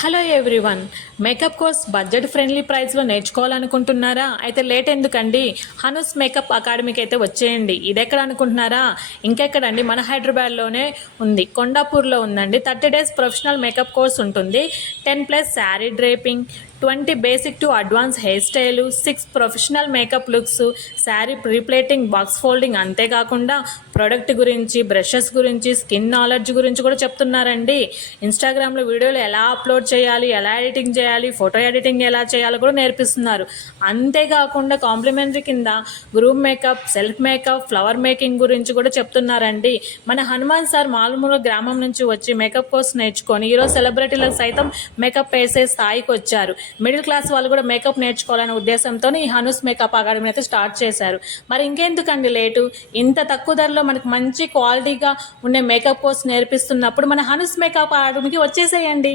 Hello everyone. Makeup course budget friendly ప్రైస్లో నేర్చుకోవాలనుకుంటున్నారా? అయితే late ఎందుకండి, హనుస్ మేకప్ అకాడమీకి అయితే వచ్చేయండి. ఇది ఎక్కడ అనుకుంటున్నారా? ఇంకెక్కడండి, మన హైదరాబాద్లోనే ఉంది, కొండాపూర్లో ఉందండి. 30 days ప్రొఫెషనల్ మేకప్ కోర్స్ ఉంటుంది. 10+ sari draping, 20 basic to advance hair style, 6 professional makeup looks, sari pre-pleating, box folding, అంతేకాకుండా ప్రోడక్ట్ గురించి, బ్రషెస్ గురించి, స్కిన్ నాలెడ్జ్ గురించి కూడా చెప్తున్నారండి. ఇన్స్టాగ్రామ్లో వీడియోలు ఎలా అప్లోడ్ చేయాలి, ఎలా ఎడిటింగ్ చేయాలి, ఫోటో ఎడిటింగ్ ఎలా చేయాలో కూడా నేర్పిస్తున్నారు. అంతేకాకుండా కాంప్లిమెంటరీ కింద groom makeup, self makeup, flower making గురించి కూడా చెప్తున్నారండి. మన హనుమాన్ సార్ మాలుమూల గ్రామం నుంచి వచ్చి మేకప్ కోర్స్ నేర్చుకొని ఈరోజు సెలబ్రిటీలకు సైతం మేకప్ వేసే స్థాయికి వచ్చారు. మిడిల్ క్లాస్ వాళ్ళు కూడా మేకప్ నేర్చుకోవాలనే ఉద్దేశంతో ఈ హనుస్ మేకప్ అకాడమీ అయితే స్టార్ట్ చేశారు. మరి ఇంకెందుకండి లేటు, ఇంత తక్కువ ధరలో మనకు మంచి క్వాలిటీగా ఉండే మేకప్ కోర్స్ నేర్పిస్తున్నప్పుడు మన హనుస్ మేకప్ అకాడమీకి వచ్చేసేయండి.